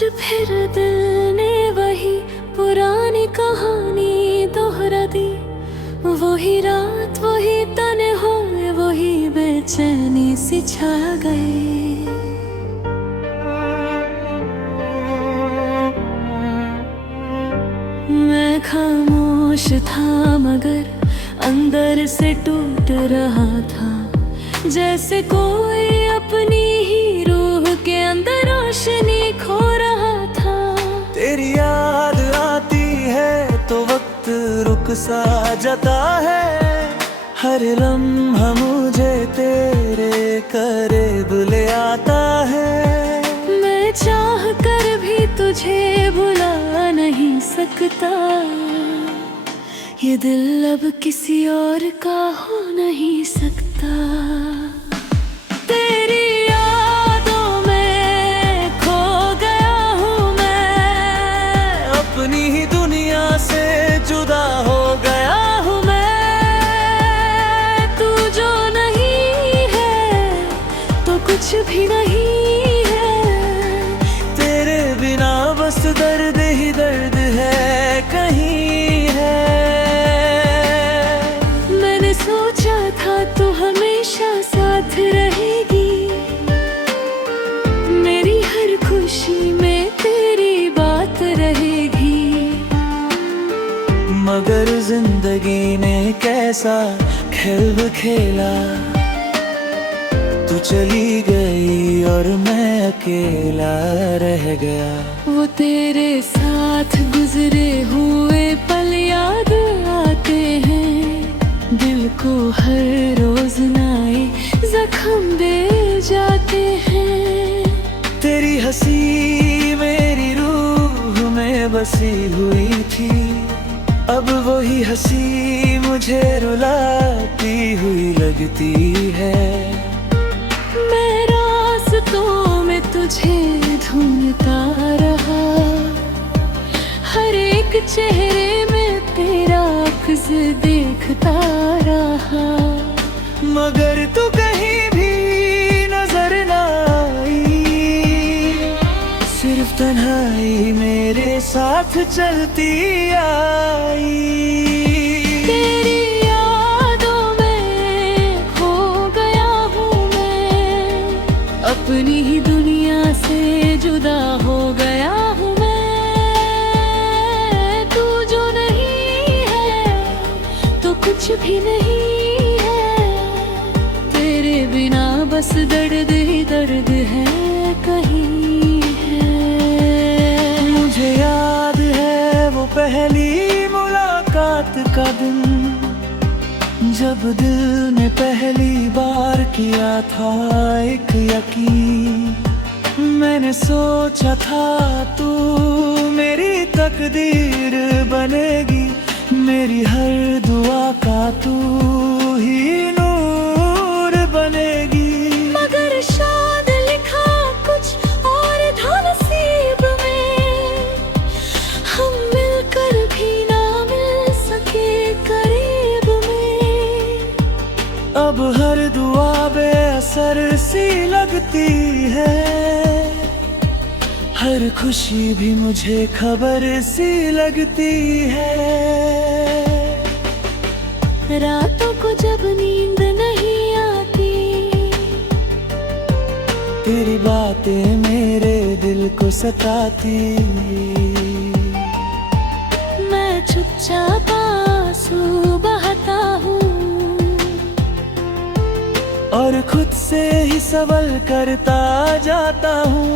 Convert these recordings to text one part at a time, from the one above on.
आज फिर दिल ने वही पुरानी कहानी दोहरा दी। वही रात वही तन्हाई वही बेचैनी सी छा गई। मैं खामोश था मगर अंदर से टूट रहा था, जैसे कोई अपनी ही रूह के अंदर रोशनी खो रहा था। तेरी याद आती है तो वक्त रुक सा जाता है, हर लम्हा मुझे तेरे करीब ले आता है। मैं चाह कर भी तुझे भुला नहीं सकता, ये दिल अब किसी और का हो नहीं सकता। तेरी यादों में खो गया हूँ मैं, अपनी ही दुनिया से जुदा हो गया हूँ मैं। तू जो नहीं है तो कुछ भी नहीं है, तेरे बिना बस दर्द ही दर्द है कहीं है। मैंने सोचा था तू हमेशा साथ रहेगी, मेरी हर खुशी में तेरी बात रहेगी। मगर जिंदगी ने कैसा खेल खेला, तू चली गई और मैं अकेला रह गया। वो तेरे साथ गुजरे हुए पल याद आते हैं, दिल को हर रोज नए जख्म दे जाते हैं। तेरी हंसी मेरी रूह में बसी हुई थी, अब वही हंसी मुझे रुलाती हुई लगती है। मैं रास्तों में तुझे ढूंढता रहा, हर एक चेहरे में तेरा अक्स देखता रहा। मगर तू कहीं भी नजर न आई, सिर्फ तन्हाई मेरे साथ चलती आई। तेरी यादों में खो गया हूँ मैं, अपनी ही दुनिया से जुदा हो गया हूँ मैं। तू जो नहीं है तो कुछ भी नहीं है, तेरे बिना बस दर्द ही दर्द है कहीं है। मुझे याद है वो पहली मुलाकात का दिन, जब दिल ने पहली बार किया था एक यकीन। मैंने सोचा था तू मेरी तकदीर बनेगी, मेरी हर दुआ का तू ही नूर बनेगी। मगर शायद लिखा कुछ और था नसीब में, हम मिलकर भी ना मिल सके करीब में। अब हर दुआ बेअसर सी लगती है, हर खुशी भी मुझे खबर सी लगती है। रातों को जब नींद नहीं आती, तेरी बातें मेरे दिल को सताती। मैं चुपचाप आंसू बहाता हूँ और खुद से ही सवाल करता जाता हूँ।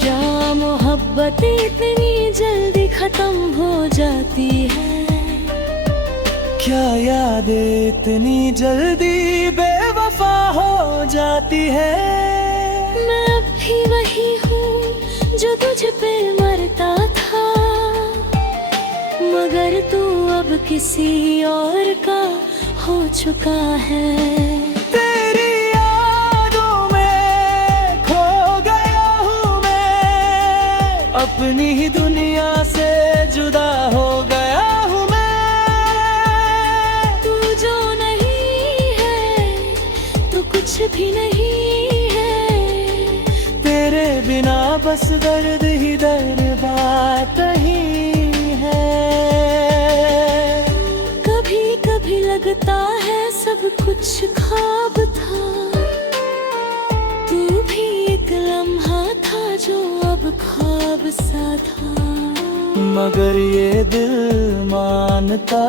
क्या मोहब्बत इतनी जल्दी खत्म हो जाती है? क्या यादें इतनी जल्दी बेवफा हो जाती है? मैं अब भी वही हूँ जो तुझ पे मरता था, मगर तू अब किसी और का हो चुका है। तेरी यादों में खो गया हूँ मैं, अपनी ही दुनिया से जुदा हो गया हूँ मैं। तू जो नहीं है तो कुछ भी नहीं है, तेरे बिना बस दर्द ही दर्द बात ही है। कभी कभी लगता है सब कुछ ख्वाब था, तू भी एक लम्हा था जो अब ख्वाब सा था। मगर ये दिल मानता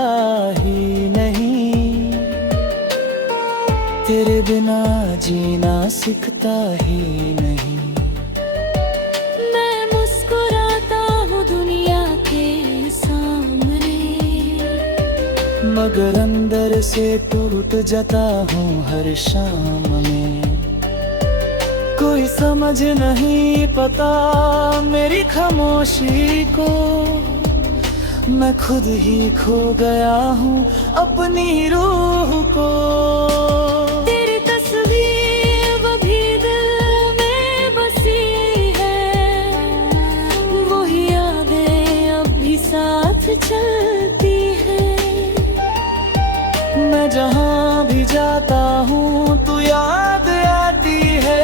ही नहीं, तेरे बिना जीना सीखता ही नहीं। मैं मुस्कुराता हूँ दुनिया के सामने, मगर अंदर से टूट जाता हूँ हर शाम में। कोई समझ नहीं पता मेरी खामोशी को, मैं खुद ही खो गया हूँ अपनी रूह को। तेरी तस्वीर वो भी दिल में बसी है, वही यादें अब भी साथ चलती है। मैं जहाँ भी जाता हूँ तू याद आती है,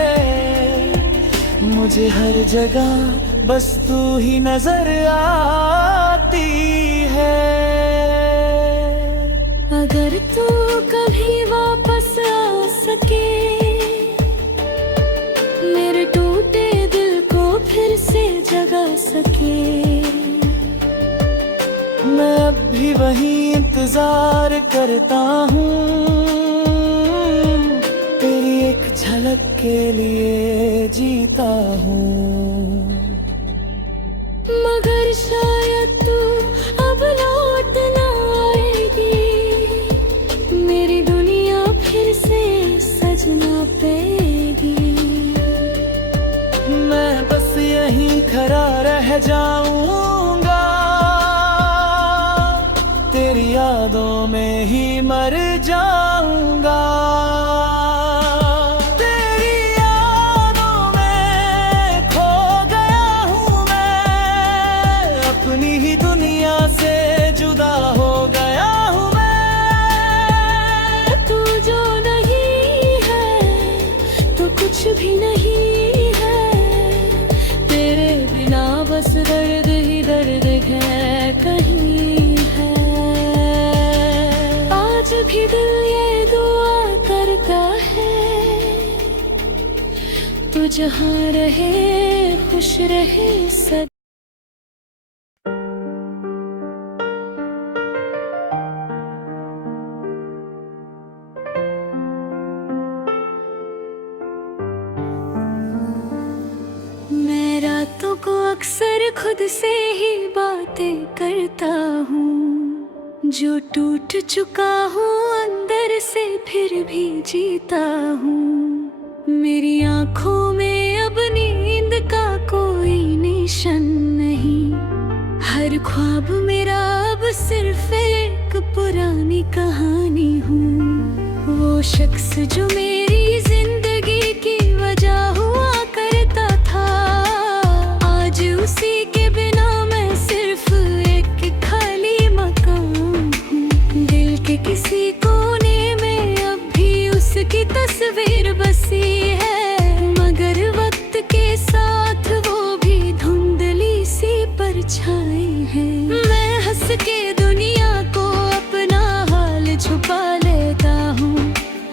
मुझे हर जगह बस तू ही नजर आती है। अगर तू कभी वापस आ सके, मेरे टूटे दिल को फिर से जगा सके, मैं अब भी वही इंतजार करता हूँ, तेरी एक झलक के लिए जीता हूँ। मगर शायद तू अब लौट ना आएगी, मेरी दुनिया फिर से सजना पेगी। मैं बस यहीं खड़ा रह जाऊंगा, तेरी यादों में ही मर जाऊंगा। तेरी यादों में खो गया हूँ मैं, अपनी ही दुनिया से जुदा हो गया हूँ मैं। तू जो नहीं है तो कुछ भी नहीं है, तेरे बिना बस दर्द ही दर्द है कहीं है। आज भी दिल ये दुआ करता है, तू जहाँ रहे खुश रहे सदा। मैं रातों को अक्सर खुद से ही बातें करता हूँ, जो टूट चुका हूँ अंदर से फिर भी जीता हूँ। मेरी आँखों में अब नींद का कोई निशान नहीं, हर ख्वाब मेरा अब सिर्फ एक पुरानी कहानी हूँ। वो शख्स जो मेरी जिंदगी की वजह हुआ करता था, आज उसी के बिना मैं सिर्फ एक खाली मकान हूँ। दिल के किसी कोने में अब भी उसकी तस्वीर बसी है, मगर वक्त के साथ वो भी धुंधली सी परछाई है। मैं हंस के दुनिया को अपना हाल छुपा लेता हूँ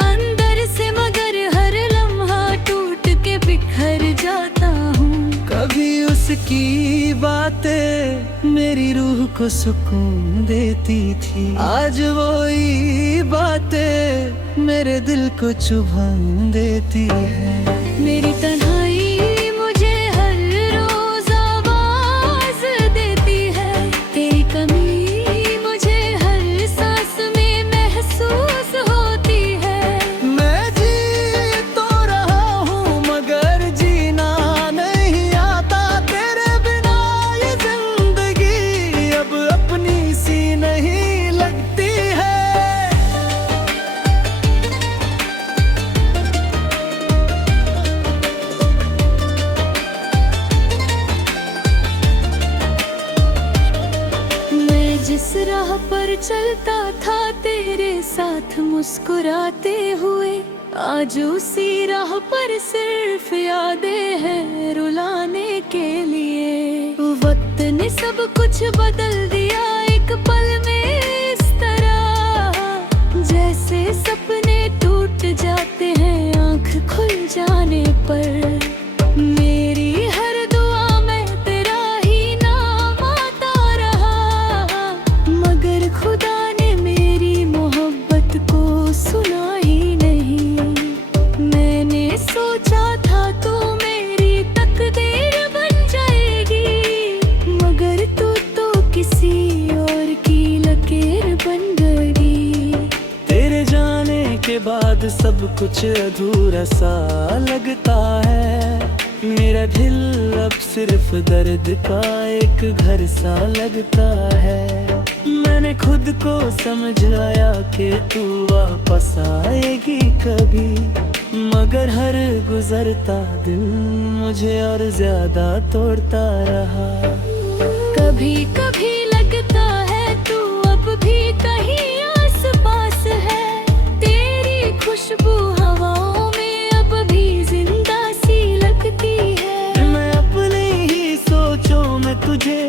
अंदर से, मगर हर लम्हा टूट के बिखर जाता हूँ। कभी उसकी बातें मेरी रूह को सुकून देती थी, आज वही बातें मेरे दिल को चुभन देती है। मेरी तन्हाई मुझे हर रोज आवाज देती है, तेरी कमी मुझे हर सांस में महसूस होती है। मैं जी तो रहा हूँ मगर जीना नहीं आता, तेरे बिना ये जिंदगी अब अपनी सी नहीं लगती है। मैं जिस राह पर चलता था तेरे साथ मुस्कुराते हुए, आज उसी राह पर सिर्फ यादें हैं रुलाने के लिए। वक्त ने सब कुछ बदल दिया एक पल में, इस तरह जैसे सपने टूट जाते हैं आँख खुल जाने पर। मेरी हर दुआ में तेरा ही नाम आता रहा, मगर खुदा ने मेरी मोहब्बत को सुना ही नहीं। मैंने सोचा था तू मेरी तकदीर बन जाएगी, मगर तू तो किसी और की लकीर बन गई। तेरे जाने के बाद सब कुछ अधूरा सा लगता है। मेरा दिल अब सिर्फ दर्द का एक घर सा लगता है। मैंने खुद को समझाया कि तू वापस आएगी कभी, मगर हर गुजरता दिन मुझे और ज्यादा तोड़ता रहा। कभी कभी लगता है तू अब भी कहीं आस पास है, तेरी खुशबू हवाओं में अब भी जिंदा सी लगती है। मैं अपनी ही सोचों में तुझे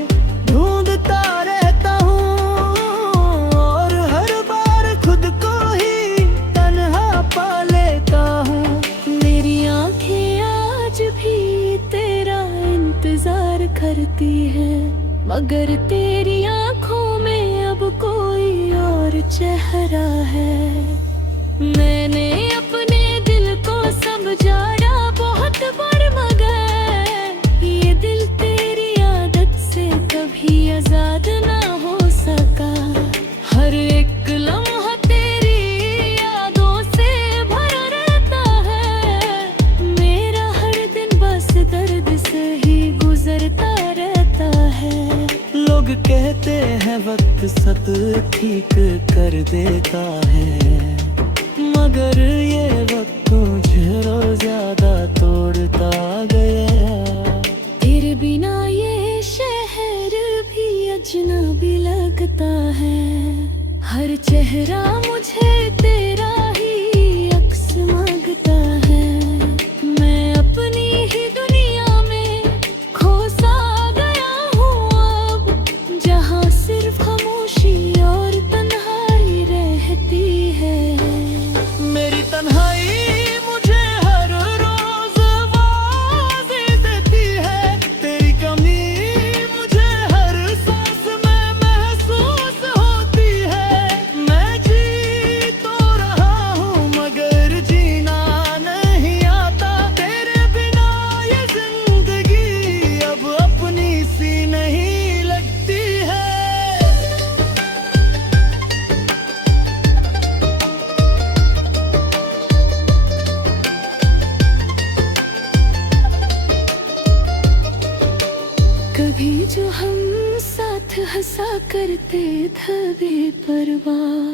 ढूंढता रहता हूँ, और हर बार खुद को ही तन्हा पा लेता हूँ। मेरी आंखें आज भी तेरा इंतजार करती है, मगर तेरी आंखों में अब कोई और चेहरा है। मैंने अपने दिल को समझाया बहुत बार, मगर ये दिल तेरी आदत से कभी आजाद ना हो सका। हर एक लम्हा तेरी यादों से भरा रहता है, मेरा हर दिन बस दर्द से ही गुजरता रहता है। लोग कहते हैं वक्त सब ठीक कर देता है, मगर ये वक्त मुझे रोज ज्यादा तोड़ता गया। तेरे बिना ये शहर भी अजनबी लगता है, हर चेहरा मुझे तेरा ही अक्स मांगता है। मैं अपनी ही दुनिया में खोसा गया हूँ अब, जहाँ सिर्फ खामोशी और तन्हाई रहती है। मेरी तन्हाई मुझे हर रोज आवाज़ें देती है, तेरी कमी मुझे हर सांस में महसूस होती है। मैं जी तो रहा हूँ मगर जीना नहीं आता, तेरे बिना ये जिंदगी अब अपनी सी नहीं लगती है। कभी जो हम साथ हंसा करते थे बेपरवाह,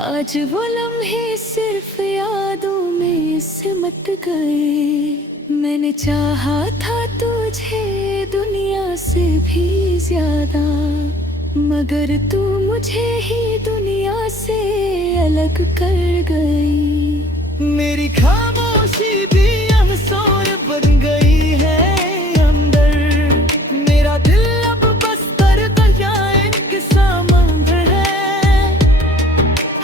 आज वो लम्हे सिर्फ यादों में सिमट गए। मैंने चाहा था तुझे दुनिया से भी ज्यादा, मगर तू मुझे ही दुनिया से अलग कर गई। मेरी खामोशी भी अनसोर बन गई है अंदर, मेरा दिल अब बस दरियाएं के समंदर है।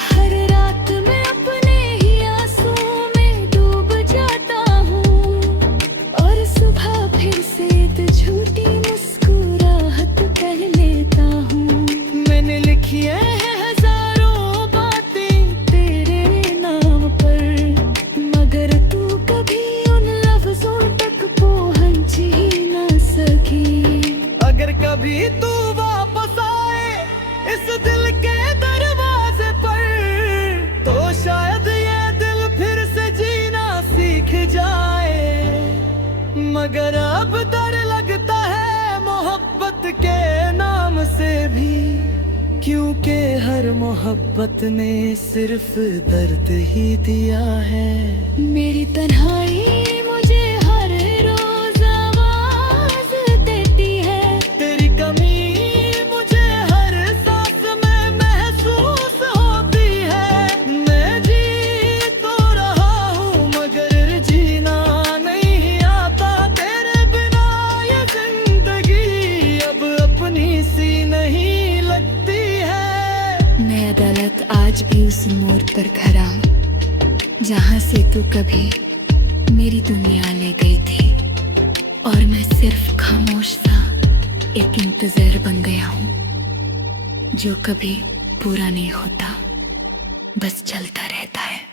हर रात मैं अपने ही आंसुओं में डूब जाता हूँ, और सुबह फिर से एक झूठी मुस्कुराहट कर लेता हूँ। मैंने लिखी है हजारों बातें तेरे नाम पर, मगर तू कभी उन लफ्जों तक पहुँच ही ना सकी। अगर कभी तू वापस आए इस दिल के दरवाजे पर, तो शायद ये दिल फिर से जीना सीख जाए। मगर अब डर लगता है मोहब्बत के नाम से भी, क्योंकि हर मोहब्बत ने सिर्फ दर्द ही दिया है। मेरी तन्हाई मुझे हर रोज आवाज देती है, तेरी कमी मुझे हर सांस में महसूस होती है। मैं जी तो रहा आज भी उस मोड़ पर खड़ा हूँ जहाँ से तू कभी मेरी दुनिया ले गई थी, और मैं सिर्फ खामोश सा एक इंतजार बन गया हूँ जो कभी पूरा नहीं होता, बस चलता रहता है।